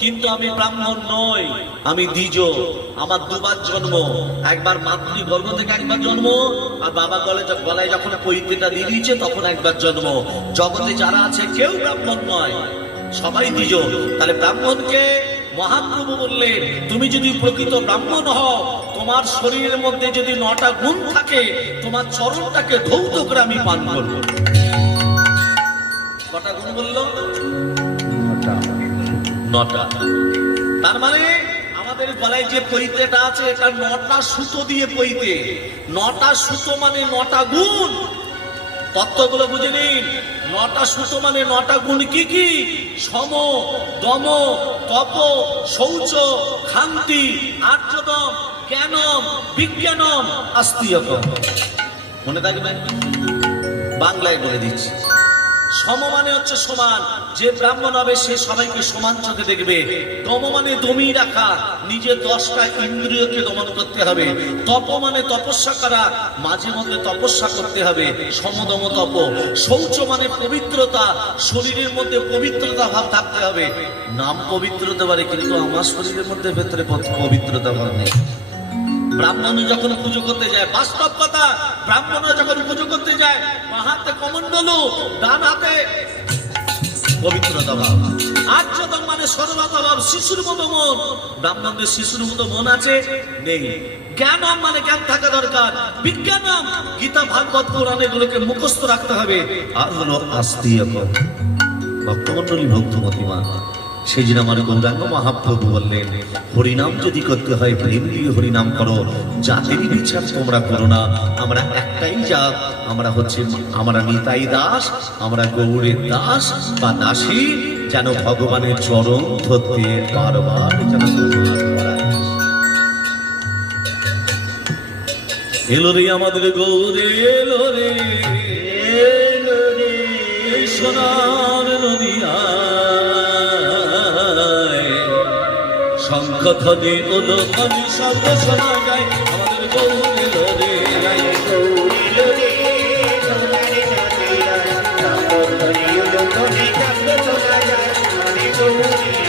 কিন্তু আমি ব্রাহ্মণ নই, আমি দ্বিজ। আমার দুবার জন্ম, একবার মাতৃ গর্ভ থেকে একবার জন্ম, আর বাবা গলায় যখন পৈতেটা দিয়ে দিয়েছে তখন একবার জন্ম। জগতে যারা আছে কেউ ব্রাহ্মণ নয়, সবাই দ্বিজ। তাহলে ব্রাহ্মণকে মহাপ্রভু বললেন, তুমি যদি প্রকৃত ব্রাহ্মণ হও, তোমার শরীরের মধ্যে যদি 9টা গুণ থাকে, তোমার চরণটাকে ধৌত করে আমি পান করবো। কটা গুণ বললো? 9টা। তার মানে আমাদের গলায় যে পৈতেটা আছে এটা 9টা সুতো দিয়ে পৈতে। 9টা সুতো মানে 9টা গুণ। তত্ত্বগুলো বুঝে নিন। 9টা সুতো মানে 9টা গুণ কি কি? সম, দম, তপ, শৌচ, ক্ষান্তি, আর্যদম, জ্ঞানম, বিজ্ঞানম, আস্তিয়কম। মনে থাকবেন? বাংলায় বলে দিচ্ছি। সম মানে হচ্ছে সমান, যে ব্রাহ্মণ হবে সে সবাইকে সমান চোখে দেখবে। দম মানে দমিয়ে রাখা, নিজের 10টা ইন্দ্রিয়কে দমন করতে হবে। তপ মানে তপস্যা করা, মাঝে মধ্যে তপস্যা করতে হবে, সমদম তপ। শৌচ মানে পবিত্রতা, শরীরের মধ্যে পবিত্রতা ভাব থাকতে হবে। নাম পবিত্র হতে পারে কিন্তু আমার শরীরের মধ্যে ভেতরে পবিত্রতা ভাব নেই। ব্রাহ্মণ যখন পুজো করতে যায়, বাস্তব কথা, ব্রাহ্মণরা যখন পুজো করতে যায়, বাঁ হাতে কমণ্ডলু, ডান হাতে পবিত্রতা ভাব। আর্যদম মানে সরলতা ভাব, শিশুর মতো মন। ব্রাহ্মণদের শিশুর মতো মন আছে? নেই। জ্ঞানম মানে জ্ঞান থাকা দরকার। বিজ্ঞানম, গীতা ভাগবত পুরাণ এগুলোকে মুখস্থ রাখতে হবে। আর হলো আস্তিয়কম, ভক্তমণ্ডলী ভক্তমতিমা। সেই জন্য আমার গৌরাঙ্গ মহাপ্রভু বললেন, হরিনাম যদি করতে হয় প্রেম দিয়ে হরিনাম করো, জাতির বিচার তোমরা করো না। আমরা একটাই জাত, আমরা হচ্ছে আমরা নিতাই দাস, আমরা গৌরের দাস বা দাসী, যেন ভগবানের চরণ ধরতে বারবার যেন এলো রে আমাদের গৌরে, এলো রে, এলো রে সোনার নদিয়া। শঙ্খ ধ্বনি ওলো ধ্বনি শব্দ শোনা যায়, আমাদের গৌর এলো রে, গৌর এলো রে, শঙ্খ ধ্বনি ওলো ধ্বনি শব্দ শোনা যায়, আমাদের গৌর